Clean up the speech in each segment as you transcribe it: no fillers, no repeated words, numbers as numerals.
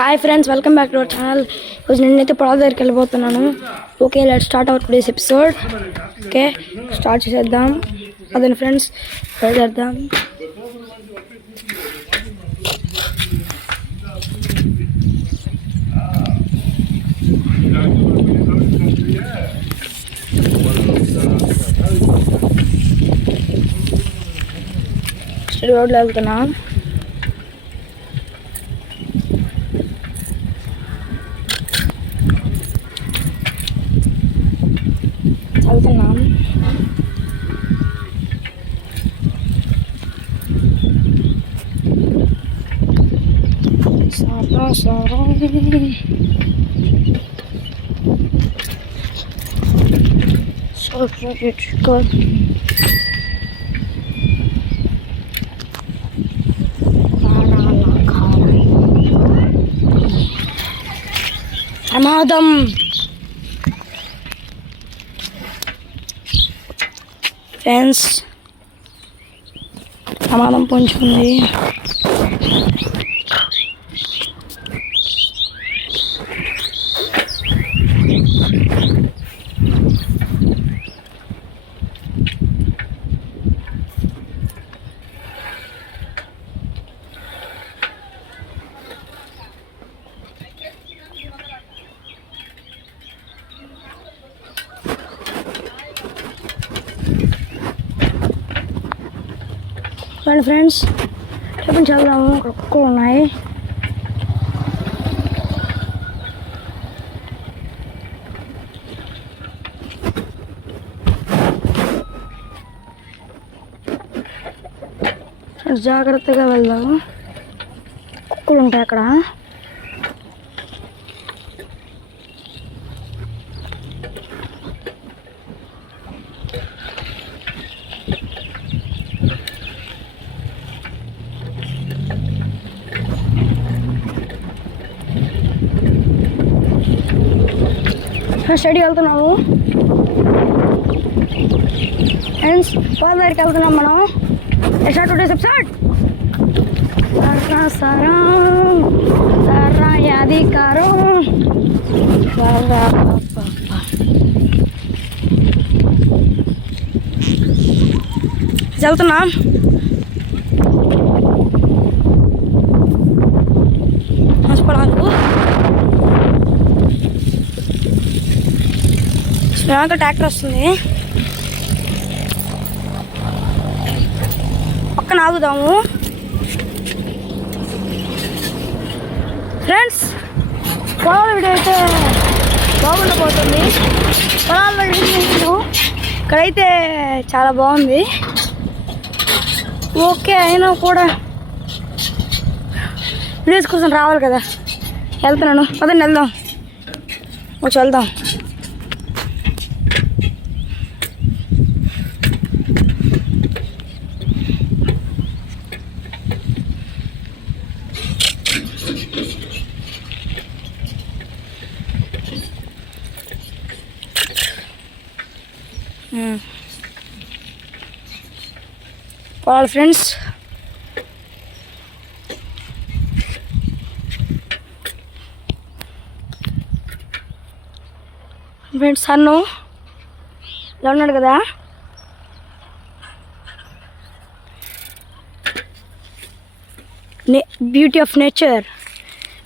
Hi friends, welcome back to our channel. ఈరోజు నేనైతే పొలాల దగ్గరికి వెళ్ళిపోతున్నాను. Okay, let's start our today's episode. Okay, start చేసేద్దాం. అదే ఫ్రెండ్స్, చేద్దాం. స్టడీ రోడ్లో వెళ్తున్నా. వెళ్తున్నాం. ప్రమాదం. ఫ్రెండ్స్, ప్రమాదం పొంచుకుంది. చూడండి ఫ్రెండ్స్, చూపించి వెళ్దాము. ఇక్కడ కుక్కలు ఉన్నాయి. జాగ్రత్తగా వెళ్దాము. కుక్కలు ఉంటాయి అక్కడ. స్టడీ వెళ్తున్నాము ఫ్రెండ్స్, పొలం దగ్గరికి వెళ్తున్నాం మనం. Start today's episode. అధికారం వెళ్తున్నాం. పొలాలకు వెనక ట్రాక్టర్ వస్తుంది. పక్కన ఆగుదాము ఫ్రెండ్స్. పొలాల వీడియో అయితే బాగుండబోతుంది. పొలాల వీడియో ఇక్కడైతే చాలా బాగుంది. ఓకే, అయినా కూడా వీడియోస్ కోసం రావాలి కదా. వెళ్తున్నాను, పదండి వెళ్దాం. వచ్చి వెళ్దాం. పొలాలు ఫ్రెండ్స్. ఫ్రెండ్స్, సన్ను ఇలా ఉన్నాడు కదా. Beauty of nature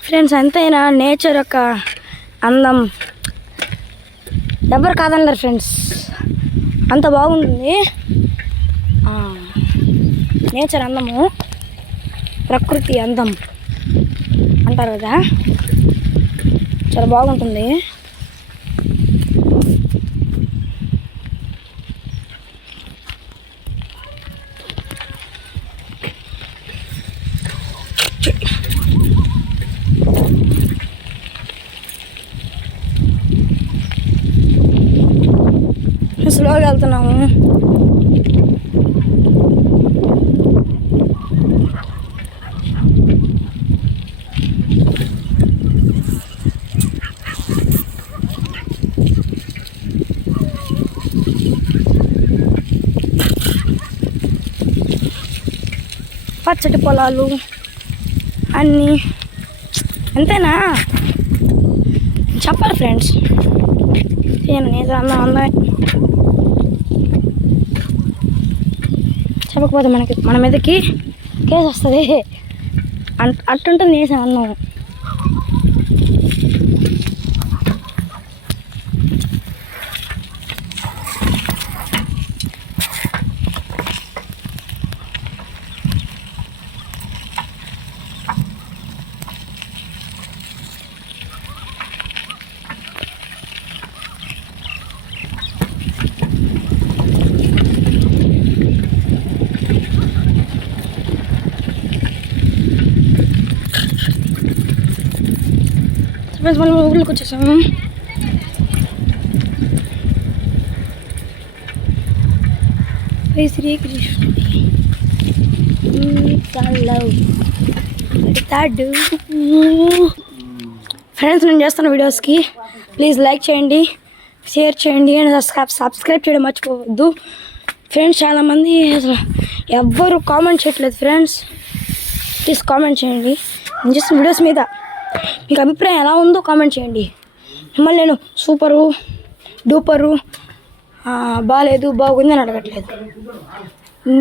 friends. ఎంతైనా నేచర్ యొక్క అందం ఎవరు కాదనలేరు ఫ్రెండ్స్. అంత బాగుంటుంది నేచర్ అందము, ప్రకృతి అందం అంటారు కదా. చాలా బాగుంటుంది. స్లోగా వెళ్తున్నాము. పచ్చటి పొలాలు అన్నీ అంతేనా చెప్పాలి ఫ్రెండ్స్. నేను అన్నా చెప్పకపోతే మన మీదకి కేసు వస్తుంది. అట్టుంటుంది నేసాను అన్నాము. మనం ఊళ్ళోకి వచ్చేసాము. శ్రీకృష్ణ ఫ్రెండ్స్, నేను చేస్తున్న వీడియోస్కి ప్లీజ్ లైక్ చేయండి, షేర్ చేయండి అండ్ సబ్స్క్రైబ్ చేయడం మర్చిపోవద్దు ఫ్రెండ్స్. చాలామంది అసలు ఎవ్వరు కామెంట్ చేయట్లేదు ఫ్రెండ్స్. ప్లీజ్ కామెంట్ చేయండి. నేను చేస్తున్న వీడియోస్ మీద మీకు అభిప్రాయం ఎలా ఉందో కామెంట్ చేయండి. మిమ్మల్ని నేను సూపరు డూపరు బాగాలేదు బాగుంది అని అడగట్లేదు.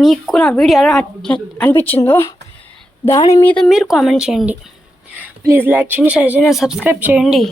మీకు నా వీడియో ఎలా అనిపించిందో దాని మీద మీరు కామెంట్ చేయండి. ప్లీజ్ లైక్ చేయండి, షేర్ చేయండి, సబ్స్క్రైబ్ చేయండి.